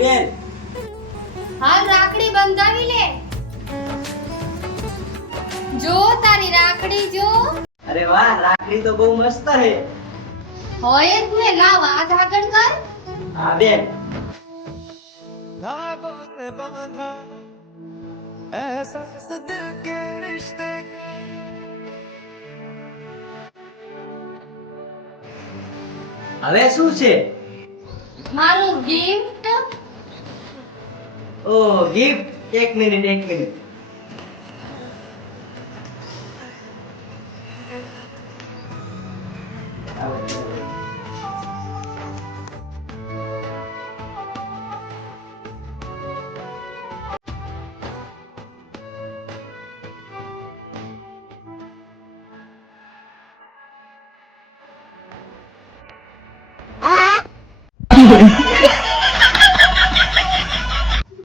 બેન હાલ રાખડી બંધાવી લે. જો તારી રાખડી જો. અરે વાહ રાખડી તો બહુ મસ્ત હે. હોય જ ને, લાવ હાથ આગળ કર. હા બેન હવે શું છે? મારું ગિફ્ટ. ઓ ગિફ્ટ, એક મિનિટ